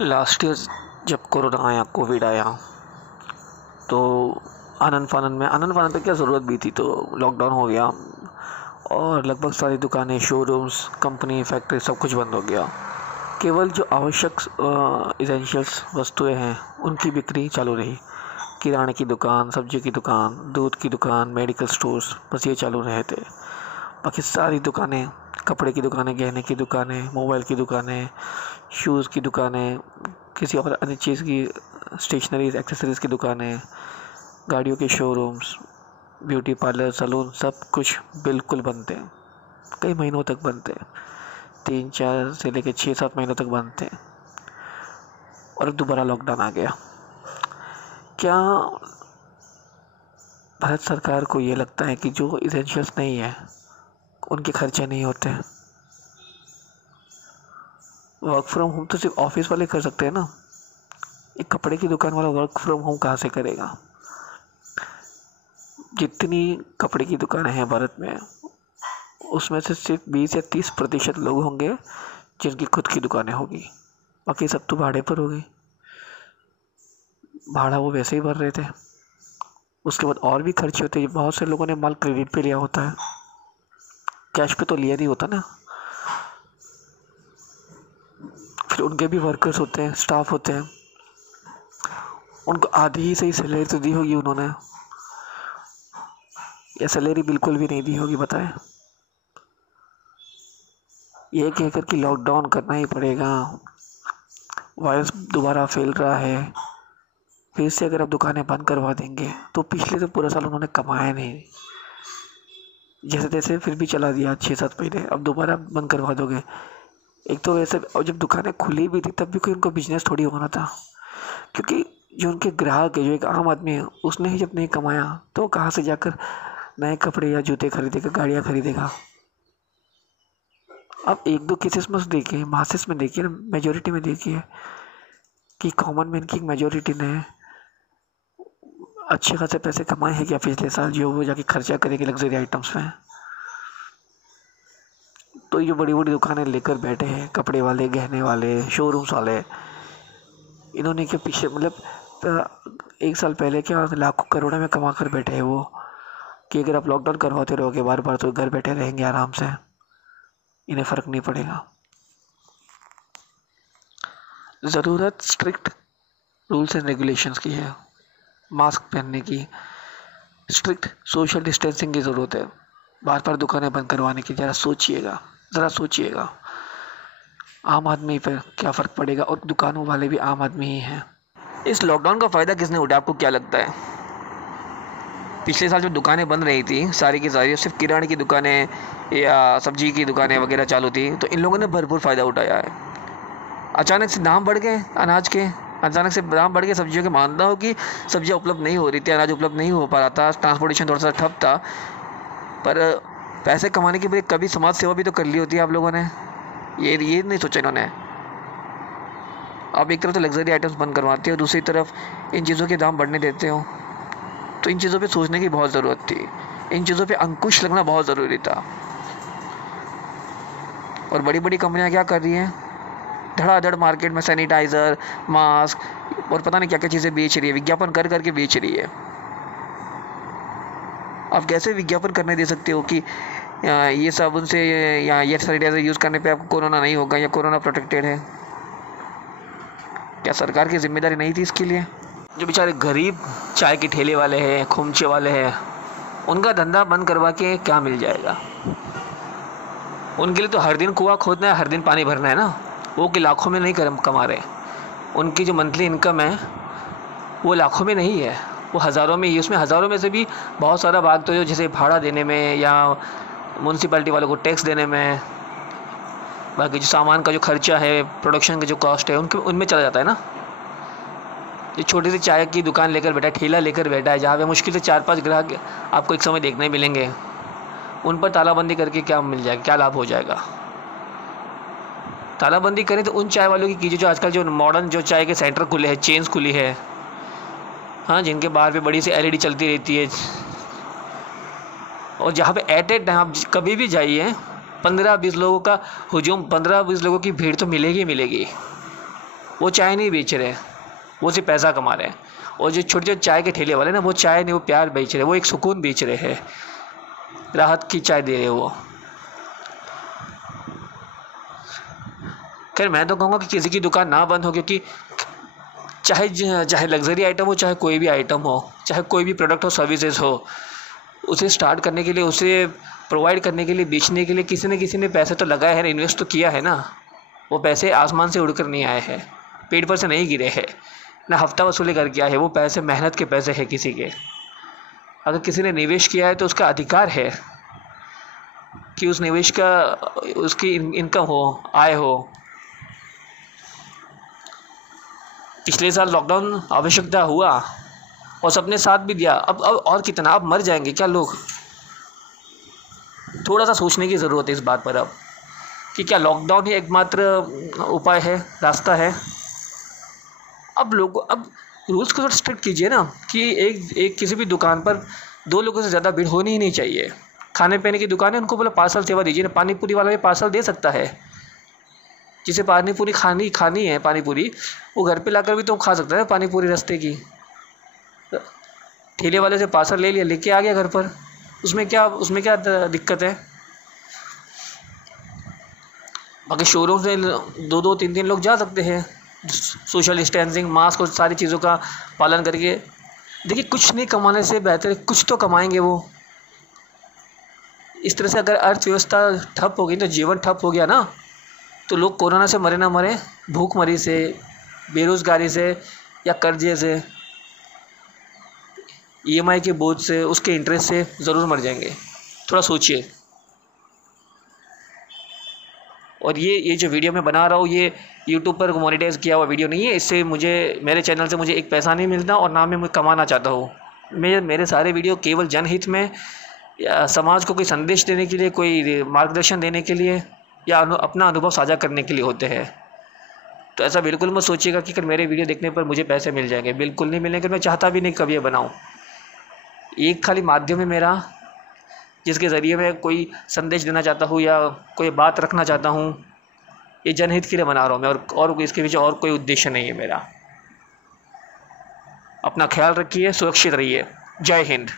Last year जब corona आया, Covid आया, तो आनन फानन पे क्या ज़रूरत भी थी, तो लॉकडाउन हो गया और लगभग सारी दुकानें, शोरूम्स, कंपनी, फैक्ट्री सब कुछ बंद हो गया। केवल जो आवश्यक इसेंशियल्स वस्तुएं हैं उनकी बिक्री चालू रही। किराने की दुकान, सब्जी की दुकान, दूध की दुकान, मेडिकल स्टोर्स, बस ये चालू रहे थे। बाकी सारी दुकानें, कपड़े की दुकानें, गहने की दुकानें, मोबाइल की दुकानें, शूज़ की दुकानें, किसी और अन्य चीज़ की, स्टेशनरीज, एक्सेसरीज़ की दुकानें, गाड़ियों के शोरूम्स, ब्यूटी पार्लर, सैलून, सब कुछ बिल्कुल बंद थे। कई महीनों तक बंद थे, 3-4 से लेकर 6-7 महीनों तक बंद थे। और अब दोबारा लॉकडाउन आ गया। क्या भारत सरकार को ये लगता है कि जो इसेंशियल्स नहीं है उनके खर्चे नहीं होते? वर्क फ्रॉम होम तो सिर्फ ऑफिस वाले कर सकते हैं ना। एक कपड़े की दुकान वाला वर्क फ्रॉम होम कहाँ से करेगा? जितनी कपड़े की दुकानें हैं भारत में, उसमें से सिर्फ 20 या 30% लोग होंगे जिनकी खुद की दुकानें होगी। बाकी सब तो भाड़े पर होगी। भाड़ा वो वैसे ही भर रहे थे। उसके बाद और भी खर्चे होते हैं। बहुत से लोगों ने माल क्रेडिट पे लिया होता है, कैश पे तो लिया नहीं होता ना। फिर उनके भी वर्कर्स होते हैं, स्टाफ होते हैं, उनको आधी ही सही सैलरी तो दी होगी उन्होंने, या सैलरी बिल्कुल भी नहीं दी होगी, बताएं। ये कहकर कि लॉकडाउन करना ही पड़ेगा, वायरस दोबारा फैल रहा है, फिर से अगर आप दुकानें बंद करवा देंगे तो पिछले तो पूरा साल उन्होंने कमाया नहीं, जैसे तैसे फिर भी चला दिया 6-7 महीने, अब दोबारा बंद करवा दोगे। एक तो वैसे, और जब दुकानें खुली भी थी तब भी कोई उनको बिजनेस थोड़ी होना था, क्योंकि जो उनके ग्राहक है, जो एक आम आदमी है, उसने ही जब नहीं कमाया तो कहाँ से जाकर नए कपड़े या जूते खरीदेगा, गाड़ियाँ खरीदेगा। अब 1-2 केसेस में देखिए, मासेस में देखिए ना, मेजोरिटी में देखिए कि कॉमन मैन की मेजोरिटी ने अच्छे खासे पैसे कमाए हैं क्या पिछले साल, जो वो जाके खर्चा करेंगे लग्जरी आइटम्स में। तो ये बड़ी बड़ी दुकानें लेकर बैठे हैं, कपड़े वाले, गहने वाले, शोरूम्स वाले, इन्होंने क्या पीछे, मतलब 1 साल पहले क्या लाखों करोड़ों में कमा कर बैठे हैं वो, कि अगर आप लॉकडाउन करवाते रहोगे बार बार तो घर बैठे रहेंगे आराम से, इन्हें फ़र्क नहीं पड़ेगा। ज़रूरत स्ट्रिक्ट रूल्स एंड रेगुलेशंस की है, मास्क पहनने की, स्ट्रिक्ट सोशल डिस्टेंसिंग की ज़रूरत है, बार बार दुकानें बंद करवाने की। ज़रा सोचिएगा आम आदमी पर क्या फ़र्क पड़ेगा, और दुकानों वाले भी आम आदमी ही हैं। इस लॉकडाउन का फ़ायदा किसने उठाया, आपको क्या लगता है? पिछले साल जो दुकानें बंद रही थी सारी की सारी, सिर्फ किराने की दुकानें या सब्जी की दुकानें वगैरह चालू थी, तो इन लोगों ने भरपूर फ़ायदा उठाया है। अचानक से दाम बढ़ गए अनाज के, अचानक से दाम बढ़ गए सब्जियों के। मानता हो कि सब्जियां उपलब्ध नहीं हो रही थी, अनाज उपलब्ध नहीं हो पा रहा था, ट्रांसपोर्टेशन थोड़ा सा ठप था, पर पैसे कमाने के लिए कभी समाज सेवा भी तो कर ली होती है आप लोगों ने। ये नहीं सोचा इन्होंने। आप एक तरफ तो लग्जरी आइटम्स बंद करवाते हो, दूसरी तरफ इन चीज़ों के दाम बढ़ने देते हो। तो इन चीज़ों पे सोचने की बहुत ज़रूरत थी, इन चीज़ों पे अंकुश लगना बहुत ज़रूरी था। और बड़ी बड़ी कंपनियां क्या कर रही हैं, धड़ाधड़ मार्केट में सैनिटाइज़र, मास्क और पता नहीं क्या क्या चीज़ें बेच रही है, विज्ञापन कर करके बेच रही है। आप कैसे विज्ञापन करने दे सकते हो कि ये साबुन से या ये सैनिटाइज़र यूज़ करने पे आपको कोरोना नहीं होगा या कोरोना प्रोटेक्टेड है? क्या सरकार की जिम्मेदारी नहीं थी इसके लिए? जो बेचारे गरीब चाय के ठेले वाले हैं, खुमचे वाले हैं, उनका धंधा बंद करवा के क्या मिल जाएगा? उनके लिए तो हर दिन कुआं खोदना है, हर दिन पानी भरना है ना। वो कि लाखों में नहीं कमा रहे, उनकी जो मंथली इनकम है वो लाखों में नहीं है, वो हज़ारों में ही। उसमें हज़ारों में से भी बहुत सारा भाग तो जो जैसे भाड़ा देने में या म्यूनसिपैलिटी वालों को टैक्स देने में, बाकी जो सामान का जो खर्चा है, प्रोडक्शन का जो कॉस्ट है, उनमें चला जाता है ना। जो छोटी सी चाय की दुकान लेकर बैठा है, ठेला लेकर बैठा है, जहाँ पे मुश्किल से 4-5 ग्राहक आपको एक समय देखने मिलेंगे, उन पर तालाबंदी करके क्या मिल जाएगा, क्या लाभ हो जाएगा? तालाबंदी करें तो उन चाय वालों की कीजिए जो आजकल जो मॉडर्न जो चाय के सेंटर खुले हैं, चेन्स खुली है, हाँ, जिनके बाहर पे बड़ी सी एलईडी चलती रहती है, और जहाँ पे एट ए टाइम आप कभी भी जाइए 15-20 लोगों का हुजूम, 15-20 लोगों की भीड़ तो मिलेगी। वो चाय नहीं बेच रहे, वो सिर्फ पैसा कमा रहे हैं। और जो छोटे छोटे चाय के ठेले वाले ना, वो चाय नहीं, वो प्यार बेच रहे हैं, वो एक सुकून बेच रहे हैं, राहत की चाय दे रहे हैं वो। खैर मैं तो कहूँगा कि किसी की दुकान ना बंद हो, क्योंकि चाहे लग्जरी आइटम हो, चाहे कोई भी आइटम हो, चाहे कोई भी प्रोडक्ट हो, सर्विसेज हो, उसे स्टार्ट करने के लिए, उसे प्रोवाइड करने के लिए, बेचने के लिए किसी न किसी ने पैसे तो लगाए हैं, इन्वेस्ट तो किया है ना। वो पैसे आसमान से उड़कर नहीं आए हैं, पेट पर से नहीं गिरे हैं, ना हफ्ता वसूली करके आए हैं। वो पैसे मेहनत के पैसे हैं किसी के। अगर किसी ने निवेश किया है तो उसका अधिकार है कि उस निवेश का उसकी इनकम हो, आय हो। पिछले साल लॉकडाउन आवश्यकता हुआ और सबने साथ भी दिया। अब और कितना, अब मर जाएंगे क्या लोग? थोड़ा सा सोचने की ज़रूरत है इस बात पर अब, कि क्या लॉकडाउन ही एकमात्र उपाय है, रास्ता है? अब रूल्स को स्ट्रिक्ट कीजिए ना, कि एक किसी भी दुकान पर 2 लोगों से ज़्यादा भीड़ होनी ही नहीं चाहिए। खाने पीने की दुकान है, उनको बोला पार्सल सेवा दीजिए ना। पानी पूरी वाला भी पार्सल दे सकता है, जिसे पानी पूरी खानी है, पानी पूरी वो घर पे लाकर भी तो खा सकता है पानी पूरी रास्ते की। ठेले वाले से पार्सल ले लिया, लेके आ गया घर पर, उसमें क्या दिक्कत है? बाकी शोरूम से 2-2, 3-3 लोग जा सकते हैं, सोशल डिस्टेंसिंग, मास्क और सारी चीज़ों का पालन करके। देखिए, कुछ नहीं कमाने से बेहतर है कुछ तो कमाएंगे वो। इस तरह से अगर अर्थव्यवस्था ठप हो गई तो जीवन ठप हो गया ना, तो लोग कोरोना से मरे ना मरे, भूखमरी से, बेरोज़गारी से, या कर्जे से, EMI के बोझ से, उसके इंटरेस्ट से ज़रूर मर जाएंगे। थोड़ा सोचिए। और ये जो वीडियो मैं बना रहा हूँ, ये यूट्यूब पर मोनेटाइज किया हुआ वीडियो नहीं है। इससे मेरे चैनल से मुझे एक पैसा नहीं मिलता, और ना मैं कमाना चाहता हूँ। मेरे सारे वीडियो केवल जनहित में, या समाज को कोई संदेश देने के लिए, कोई मार्गदर्शन देने के लिए, या अपना अनुभव साझा करने के लिए होते हैं। तो ऐसा बिल्कुल मत सोचिएगा कि मेरे वीडियो देखने पर मुझे पैसे मिल जाएंगे। बिल्कुल नहीं मिलेंगे, मैं चाहता भी नहीं कभी ये बनाऊँ। एक खाली माध्यम है मेरा, जिसके ज़रिए मैं कोई संदेश देना चाहता हूँ या कोई बात रखना चाहता हूँ। ये जनहित के लिए बना रहा हूँ मैं, और इसके पीछे और कोई उद्देश्य नहीं है मेरा। अपना ख्याल रखिए, सुरक्षित रहिए। जय हिंद।